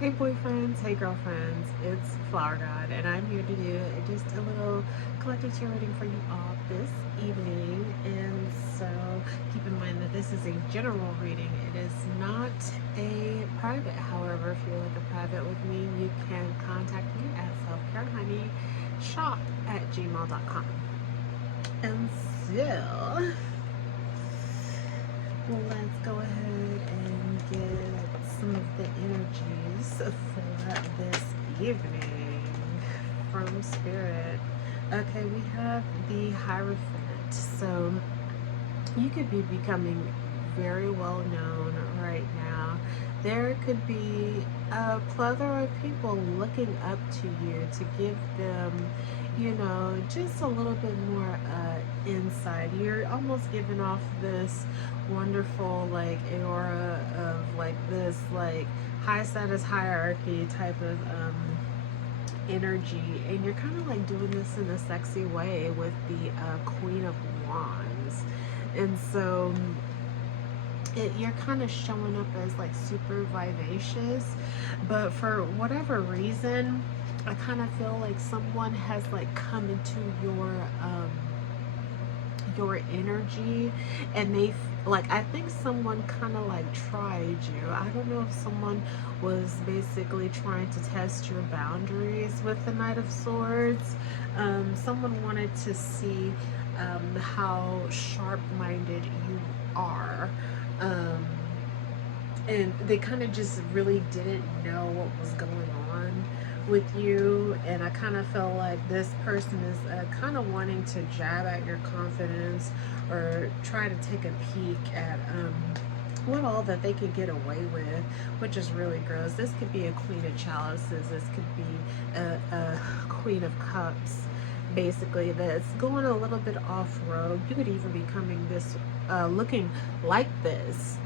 Hey boyfriends, hey girlfriends, it's Flower God, and I'm here to do just a little collective tarot reading for you all this evening. And so keep in mind that this is a general reading, it is not a private. However, if you would like a private with me, you can contact me at selfcarehoneyshop@gmail.com. And so let's go ahead and get some of the energies for this evening from Spirit. Okay, we have the Hierophant. So you could be becoming very well known right now. There could be a plethora of people looking up to you to give them, just a little bit more insight. You're almost giving off this wonderful, like, aura of, like, this, like, high status hierarchy type of energy, and you're kind of like doing this in a sexy way with the Queen of Wands. And so you're kind of showing up as like super vivacious, but for whatever reason, I kind of feel like someone has like come into your energy, and like, I think someone kind of like tried you. I don't know if someone was basically trying to test your boundaries with the Knight of Swords. Someone wanted to see how sharp-minded you are, um, and they kind of just really didn't know what was going on with you. And I kind of feel like this person is kind of wanting to jab at your confidence, or try to take a peek at what all that they could get away with, which is really gross. This could be a Queen of Chalices, this could be a Queen of Cups, basically, that's going a little bit off road. You could even be coming this looking like this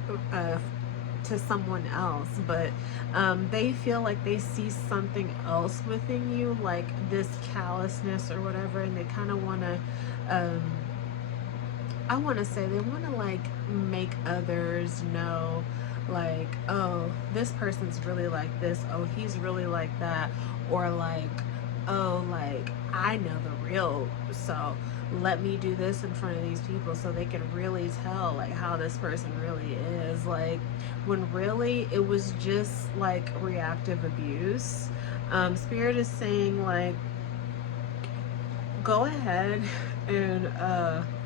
to someone else, but they feel like they see something else within you, like this callousness or whatever, and they kind of want to I want to say they want to like make others know, like, oh, this person's really like this, oh, he's really like that, or like, oh, like, I know the real, so let me do this in front of these people so they can really tell like how this person really is, like, when really it was just like reactive abuse. Spirit is saying, like, go ahead and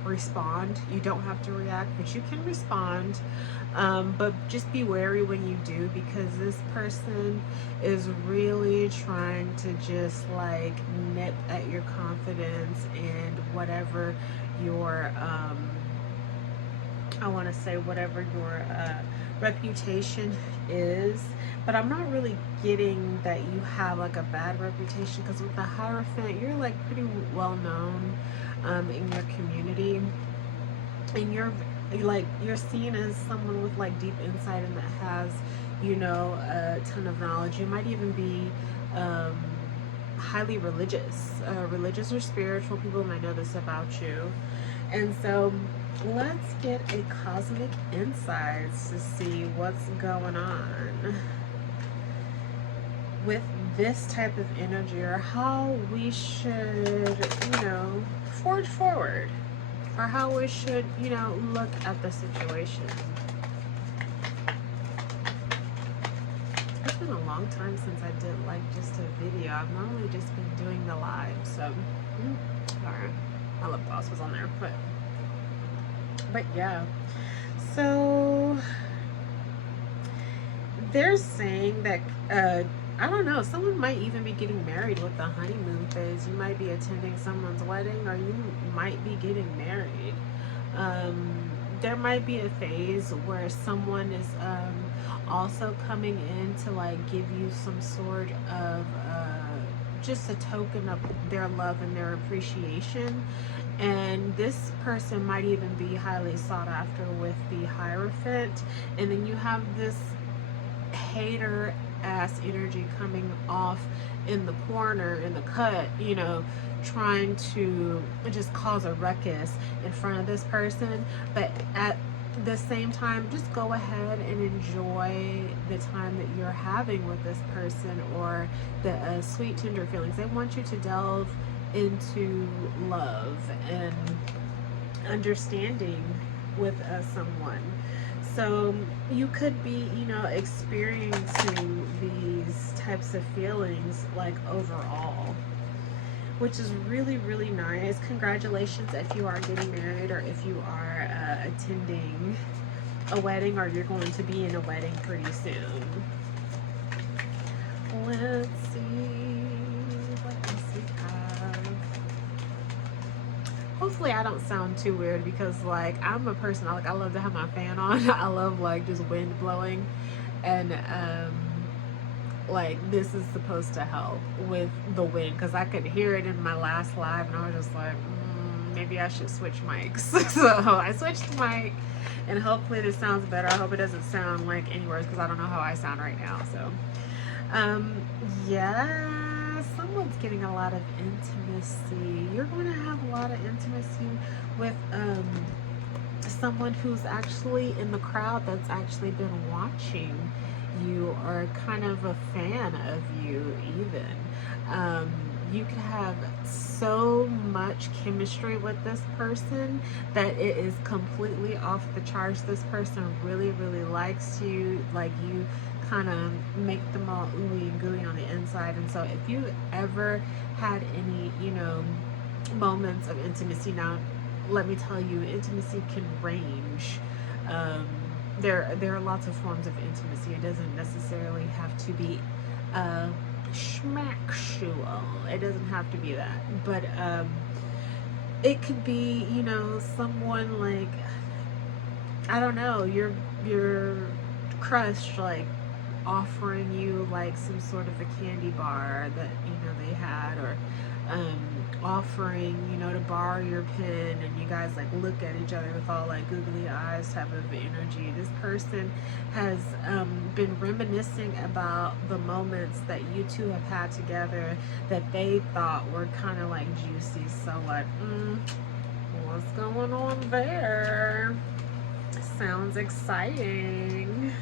respond. You don't have to react, but you can respond. But just be wary when you do, because this person is really trying to just like nip at your confidence and whatever your I want to say whatever your reputation is. But I'm not really getting that you have like a bad reputation, because with the Hierophant, you're like pretty well known in your community, and you're seen as someone with like deep insight, and that has, a ton of knowledge. You might even be highly religious or spiritual. People might know this about you. And so let's get a cosmic insights to see what's going on with this type of energy, or how we should, forge forward, or how we should, look at the situation. It's been a long time since I did like just a video. I've normally just been doing the live, so sorry, my lip gloss was on there, but yeah. So they're saying that I don't know, someone might even be getting married with the honeymoon phase. You might be attending someone's wedding, or you might be getting married. There might be a phase where someone is also coming in to like give you some sort of just a token of their love and their appreciation. And this person might even be highly sought after with the Hierophant. And then you have this hater ass energy coming off in the corner, in the cut, trying to just cause a ruckus in front of this person. But the same time, just go ahead and enjoy the time that you're having with this person, or the sweet, tender feelings. They want you to delve into love and understanding with someone. So you could be, you know, experiencing these types of feelings like overall, which is really, really nice. Congratulations if you are getting married, or if you are attending a wedding, or you're going to be in a wedding pretty soon. Let's see what else we have. Hopefully I don't sound too weird, because like I'm a person, I love to have my fan on. I love like just wind blowing, and like this is supposed to help with the wind, because I could hear it in my last live, and I was just like, maybe I should switch mics. So I switched the mic, and hopefully this sounds better. I hope it doesn't sound like any worse, because I don't know how I sound right now. So yeah, someone's getting a lot of intimacy. You're going to have a lot of intimacy with someone who's actually in the crowd, that's actually been watching you, or kind of a fan of you even. You could have so much chemistry with this person that it is completely off the charts. This person really, really likes you. Like, you kind of make them all ooey and gooey on the inside. And so if you ever had any, you know, moments of intimacy, now let me tell you, intimacy can range. There are lots of forms of intimacy. It doesn't necessarily have to be schmacksual. It doesn't have to be that. But it could be, you know, someone like, I don't know, your crush like offering you like some sort of a candy bar that, you know, they had, or offering, you know, to borrow your pen, and you guys like look at each other with all like googly eyes type of energy. This person has been reminiscing about the moments that you two have had together that they thought were kind of like juicy. So like, what's going on there? Sounds exciting.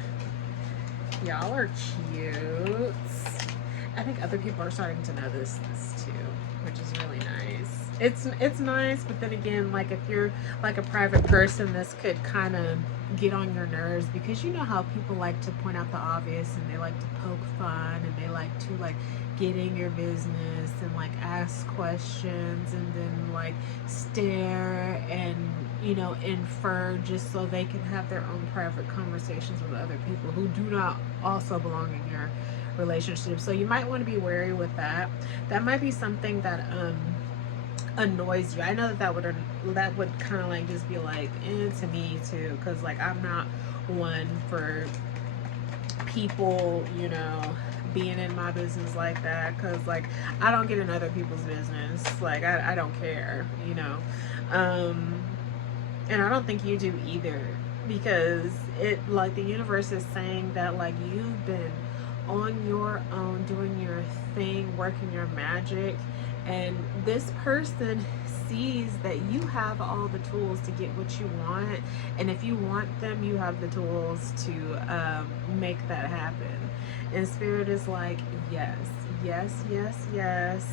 Y'all are cute. I think other people are starting to know this too, which is really nice. It's nice, but then again, like if you're like a private person, this could kind of get on your nerves, because you know how people like to point out the obvious, and they like to poke fun, and they like to like get in your business and like ask questions, and then like stare and, you know, infer, just so they can have their own private conversations with other people who do not also belong in your relationship. So you might want to be wary with that. That might be something that annoys you. I know that would kind of like just be like to me too, because like I'm not one for people, you know, being in my business like that, because like I don't get in other people's business. Like I don't care, you know. And I don't think you do either, because it, like, the universe is saying that like you've been on your own doing your thing, working your magic, and this person sees that you have all the tools to get what you want, and if you want them, you have the tools to make that happen. And Spirit is like, yes, yes, yes, yes,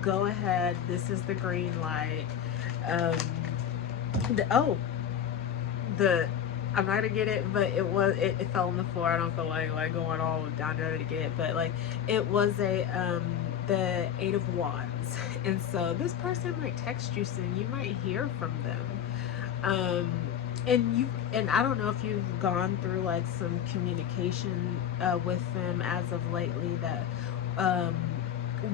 go ahead, this is the green light. I'm not gonna get it, but it fell on the floor. I don't feel like going all down there to get it, but like it was the 8 of Wands, and so this person might text you soon. You might hear from them, and I don't know if you've gone through like some communication with them as of lately that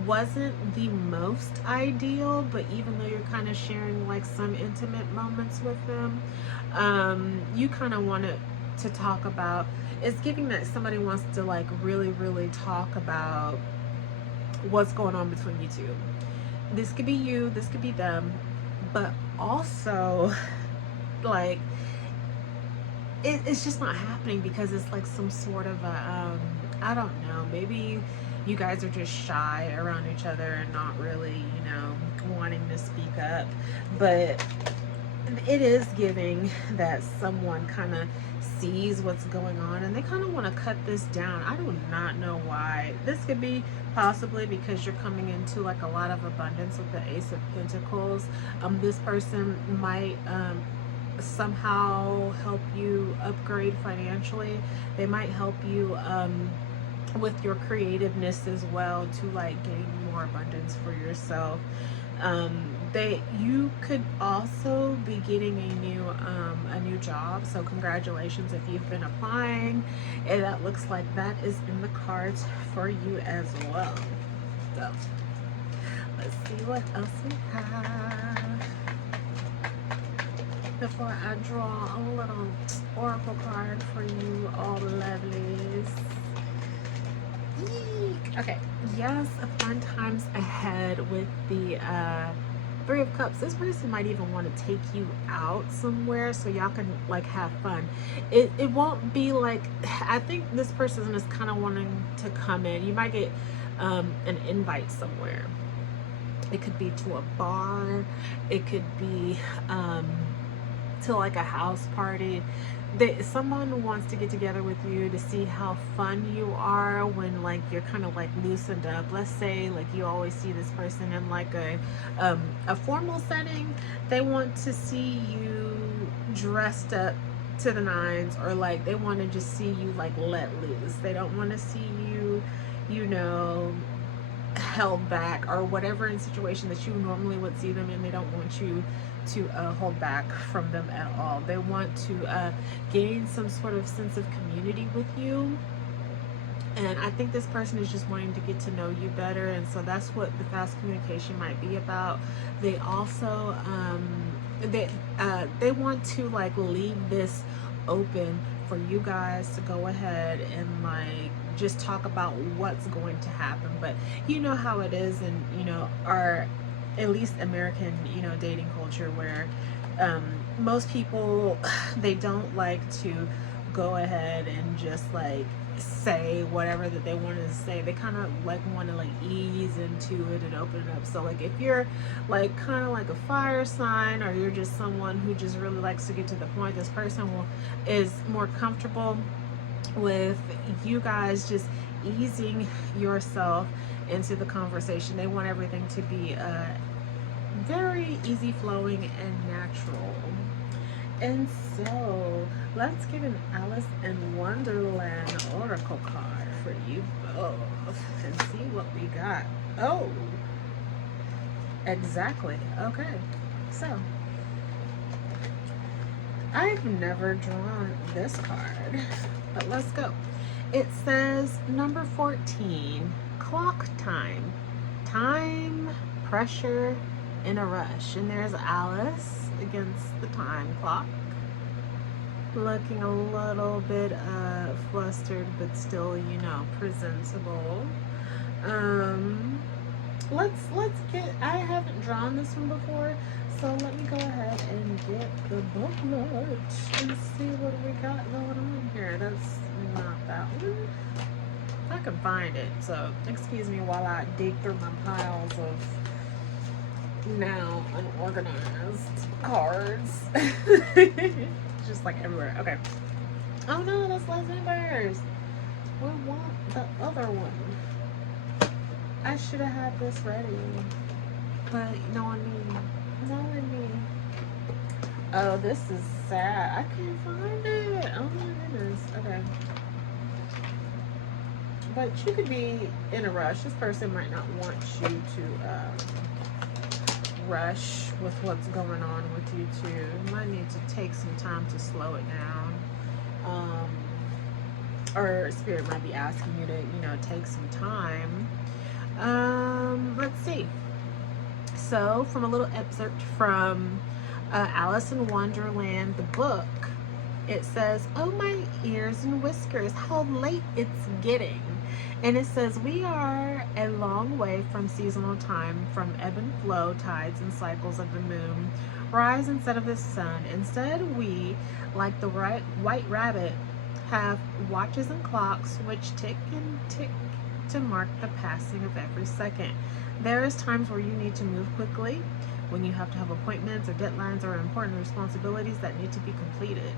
wasn't the most ideal, but even though you're kind of sharing like some intimate moments with them, you kind of want to talk about, it's giving that somebody wants to like really, really talk about what's going on between you two. This could be you, this could be them, but also like it's just not happening because it's like some sort of a I don't know, maybe you guys are just shy around each other and not really, you know, wanting to speak up. But it is giving that someone kind of sees what's going on and they kind of want to cut this down. I do not know why. This could be possibly because you're coming into like a lot of abundance with the Ace of Pentacles. This person might somehow help you upgrade financially. They might help you with your creativeness as well to like gain more abundance for yourself. You could also be getting a new job, so congratulations if you've been applying, and that looks like that is in the cards for you as well. So let's see what else we have before I draw a little oracle card for you all lovelies. Eek. Okay, yes, fun times ahead with the Three of Cups. This person might even want to take you out somewhere so y'all can like have fun. It won't be like, I think this person is kind of wanting to come in. You might get an invite somewhere. It could be to a bar. It could be to like a house party. Someone wants to get together with you to see how fun you are when like you're kind of like loosened up. Let's say like you always see this person in like a formal setting. They want to see you dressed up to the nines, or like they want to just see you like let loose. They don't want to see you, you know, held back or whatever in situation that you normally would see them in. They don't want you to hold back from them at all. They want to gain some sort of sense of community with you, and I think this person is just wanting to get to know you better, and so that's what the fast communication might be about. They also they want to like leave this open for you guys to go ahead and like just talk about what's going to happen. But you know how it is, and you know, our at least American, you know, dating culture, where most people, they don't like to go ahead and just like say whatever that they wanted to say. They kind of like want to like ease into it and open it up. So like if you're like kind of like a fire sign, or you're just someone who just really likes to get to the point, this person is more comfortable with you guys just easing yourself into the conversation. They want everything to be very easy flowing and natural. And so let's get an Alice in Wonderland oracle card for you both and see what we got. Oh, exactly. Okay, so I've never drawn this card, but let's go. It says number 14, clock time. Time, pressure, in a rush. And there's Alice against the time clock, looking a little bit flustered, but still, you know, presentable. Let's get, I haven't drawn this one before, so let me go ahead and get the booklet and see what we got going on here. That's not that one. I can find it, so excuse me while I dig through my piles of now unorganized cards. Just like everywhere. Okay. Oh no, that's Les Ambers. We want the other one. I should have had this ready, but knowing me. Oh, this is sad. I can't find it. Oh my goodness. Okay. But you could be in a rush. This person might not want you to rush with what's going on with you too. You might need to take some time to slow it down. Or Spirit might be asking you to, you know, take some time. Let's see. So, from a little excerpt from Alice in Wonderland, the book, it says, "Oh, my ears and whiskers, how late it's getting." And it says, "We are a long way from seasonal time, from ebb and flow, tides and cycles of the moon, rise and set of the sun. Instead, we, like the white rabbit, have watches and clocks which tick and tick to mark the passing of every second. There is times where you need to move quickly, when you have to have appointments or deadlines or important responsibilities that need to be completed.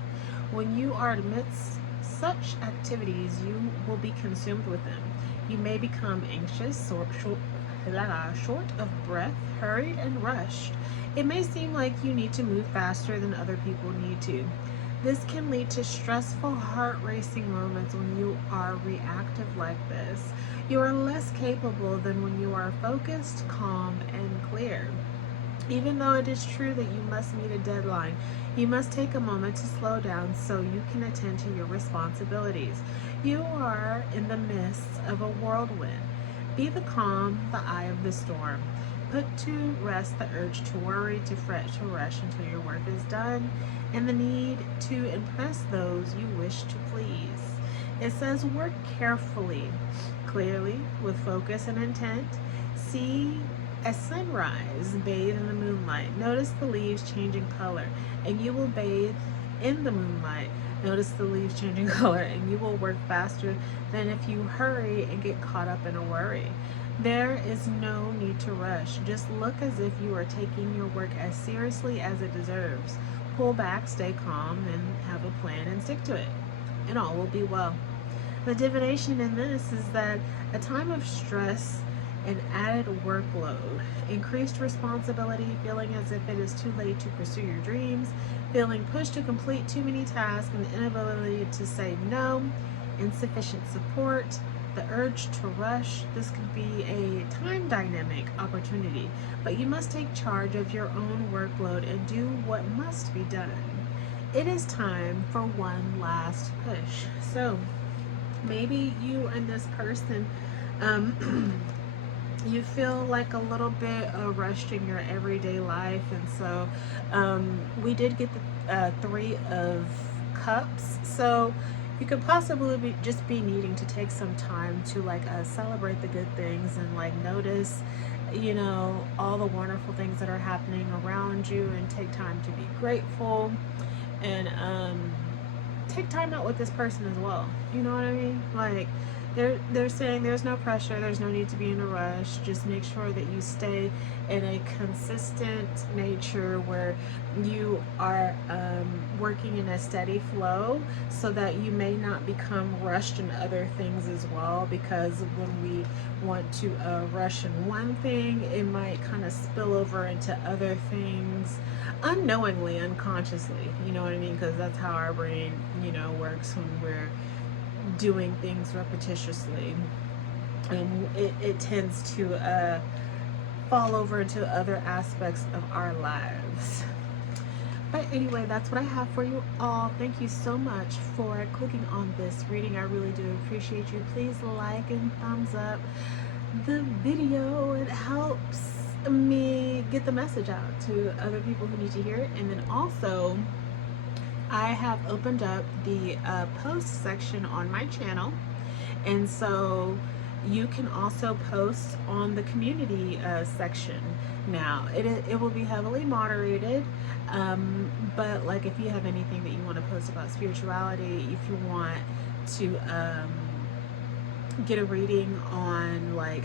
When you are amidst such activities, you will be consumed with them. You may become anxious, short of breath, hurried, and rushed. It may seem like you need to move faster than other people need to. This can lead to stressful, heart-racing moments when you are reactive like this. You are less capable than when you are focused, calm, and clear. Even though it is true that you must meet a deadline, you must take a moment to slow down so you can attend to your responsibilities. You are in the midst of a whirlwind. Be the calm, the eye of the storm. Put to rest the urge to worry, to fret, to rush until your work is done, and the need to impress those you wish to please. It says work carefully, clearly, with focus and intent. See a sunrise, bathe in the moonlight. Notice the leaves changing color, and you will bathe in the moonlight. Notice the leaves changing color, and you will work faster than if you hurry and get caught up in a worry. There is no need to rush. Just look as if you are taking your work as seriously as it deserves. Pull back, stay calm, and have a plan and stick to it, and all will be well. The divination in this is that a time of stress and added workload, increased responsibility, feeling as if it is too late to pursue your dreams, feeling pushed to complete too many tasks, and the inability to say no, insufficient support, the urge to rush. This could be a time dynamic opportunity, but you must take charge of your own workload and do what must be done. It is time for one last push. So maybe you and this person you feel like a little bit rushed in your everyday life, and so we did get the Three of Cups, so you could possibly just be needing to take some time to like celebrate the good things and like notice, you know, all the wonderful things that are happening around you, and take time to be grateful, and take time out with this person as well. You know what I mean? Like they're saying there's no pressure, there's no need to be in a rush. Just make sure that you stay in a consistent nature where you are working in a steady flow, so that you may not become rushed in other things as well, because when we want to rush in one thing, it might kind of spill over into other things unknowingly, unconsciously, you know what I mean? Because that's how our brain, you know, works when we're doing things repetitiously, and it tends to fall over into other aspects of our lives. But anyway, that's what I have for you all. Thank you so much for clicking on this reading. I really do appreciate you. Please like and thumbs up the video. It helps me get the message out to other people who need to hear it. And then also, I have opened up the post section on my channel, and so you can also post on the community section now. It will be heavily moderated, but like if you have anything that you want to post about spirituality, if you want to get a reading on like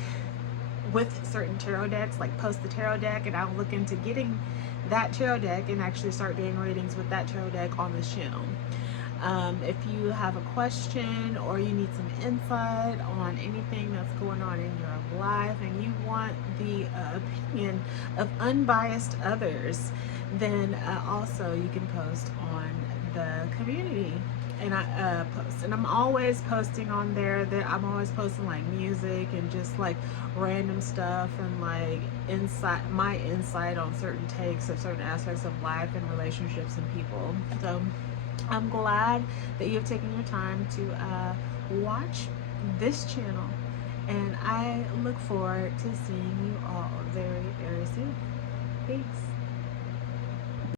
with certain tarot decks, like post the tarot deck, and I'll look into getting that tarot deck and actually start doing readings with that tarot deck on this channel. If you have a question or you need some insight on anything that's going on in your life, and you want the opinion of unbiased others, then also you can post on the community. And I post, and I'm always posting on there. I'm always posting like music and just like random stuff, and like my insight on certain takes of certain aspects of life and relationships and people. So I'm glad that you've taken your time to watch this channel, and I look forward to seeing you all very, very soon. Peace.